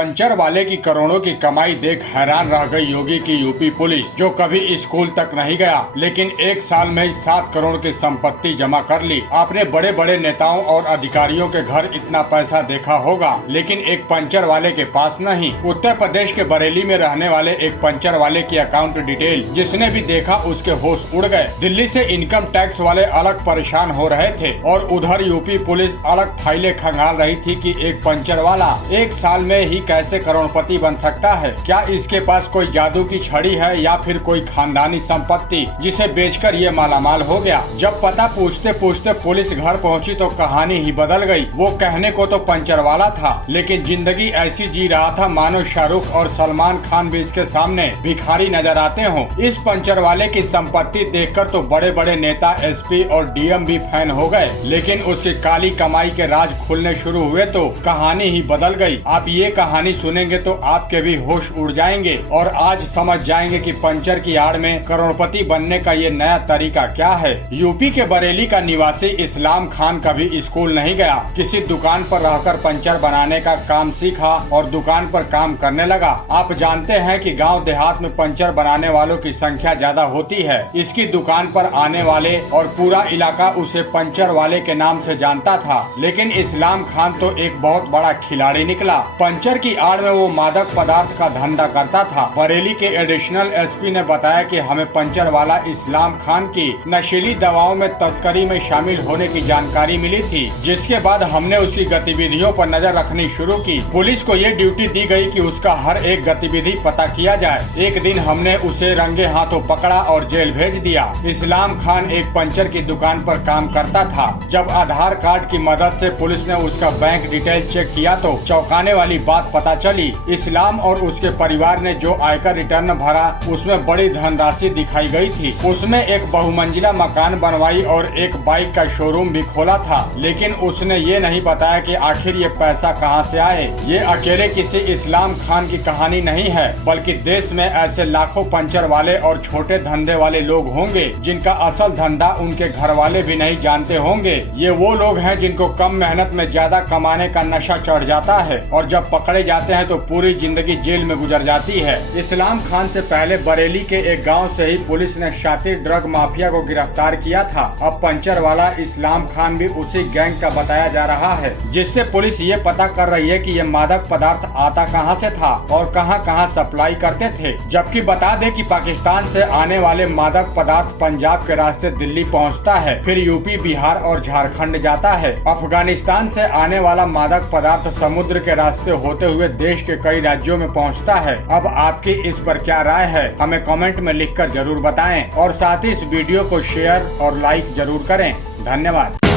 Puncture वाले की करोड़ों की कमाई देख हैरान रह गई योगी की यूपी पुलिस, जो कभी स्कूल तक नहीं गया लेकिन एक साल में ही 7 करोड़ की संपत्ति जमा कर ली। आपने बड़े बड़े नेताओं और अधिकारियों के घर इतना पैसा देखा होगा, लेकिन एक पंचर वाले के पास नहीं। उत्तर प्रदेश के बरेली में रहने वाले एक पंचर वाले की अकाउंट डिटेल जिसने भी देखा उसके होश उड़ गए। दिल्ली से इनकम टैक्स वाले अलग परेशान हो रहे थे और उधर यूपी पुलिस अलग फाइलें खंगाल रही थी कि एक पंचर वाला एक साल में ही कैसे करोड़पति बन सकता है। क्या इसके पास कोई जादू की छड़ी है या फिर कोई खानदानी संपत्ति जिसे बेचकर ये मालामाल हो गया। जब पता पूछते पूछते पुलिस घर पहुंची तो कहानी ही बदल गई। वो कहने को तो पंचर वाला था, लेकिन जिंदगी ऐसी जी रहा था मानो शाहरुख और सलमान खान भी इसके सामने भिखारी नजर आते हों। इस पंचर वाले की संपत्ति देखकर तो बड़े बड़े नेता, एसपी और डीएम भी फैन हो गए, लेकिन उसकी काली कमाई के राज खुलने शुरू हुए तो कहानी ही बदल गई। आप ये कहानी सुनेंगे तो आपके भी होश उड़ जाएंगे और आज समझ जाएंगे कि पंचर की आड़ में करोड़पति बनने का ये नया तरीका क्या है। यूपी के बरेली का निवासी इस्लाम खान कभी स्कूल नहीं गया। किसी दुकान पर रहकर पंचर बनाने का काम सीखा और दुकान पर काम करने लगा। आप जानते हैं कि गांव देहात में पंचर बनाने वालों की संख्या ज्यादा होती है। इसकी दुकान पर आने वाले और पूरा इलाका उसे पंचर वाले के नाम से जानता था, लेकिन इस्लाम खान तो एक बहुत बड़ा खिलाड़ी निकला। पंचर की आड़ में वो मादक पदार्थ का धंधा करता था। बरेली के एडिशनल एसपी ने बताया कि हमें पंचर वाला इस्लाम खान की नशीली दवाओं में तस्करी में शामिल होने की जानकारी मिली थी, जिसके बाद हमने उसकी गतिविधियों पर नजर रखनी शुरू की। पुलिस को ये ड्यूटी दी गई कि उसका हर एक गतिविधि पता किया जाए। एक दिन हमने उसे रंगे हाथों पकड़ा और जेल भेज दिया। इस्लाम खान एक पंचर की दुकान पर काम करता था। जब आधार कार्ड की मदद से पुलिस ने उसका बैंक डिटेल चेक किया तो चौंकाने वाली बात पता चली। इस्लाम और उसके परिवार ने जो आयकर रिटर्न भरा उसमें बड़ी धनराशि दिखाई गई थी। उसमें एक बहुमंजिला मकान बनवाई और एक बाइक का शोरूम भी खोला था, लेकिन उसने ये नहीं बताया कि आखिर ये पैसा कहां से आए। ये अकेले किसी इस्लाम खान की कहानी नहीं है, बल्कि देश में ऐसे लाखों पंचर वाले और छोटे धंधे वाले लोग होंगे जिनका असल धंधा उनके घर वाले भी नहीं जानते होंगे। ये वो लोग हैं जिनको कम मेहनत में ज्यादा कमाने का नशा चढ़ जाता है और जब पकड़े जाते हैं तो पूरी जिंदगी जेल में गुजर जाती है। इस्लाम खान से पहले बरेली के एक गांव से ही पुलिस ने शातिर ड्रग माफिया को गिरफ्तार किया था। अब पंचर वाला इस्लाम खान भी उसी गैंग का बताया जा रहा है, जिससे पुलिस ये पता कर रही है कि ये मादक पदार्थ आता कहां से था और कहां सप्लाई करते थे। जबकि बता दें कि पाकिस्तान से आने वाले मादक पदार्थ पंजाब के रास्ते दिल्ली पहुंचता है, फिर यूपी, बिहार और झारखंड जाता है। अफगानिस्तान से आने वाला मादक पदार्थ समुद्र के रास्ते होते हुए देश के कई राज्यों में पहुंचता है। अब आपकी इस पर क्या राय है, हमें कमेंट में लिखकर जरूर बताएं और साथ ही इस वीडियो को शेयर और लाइक जरूर करें। धन्यवाद।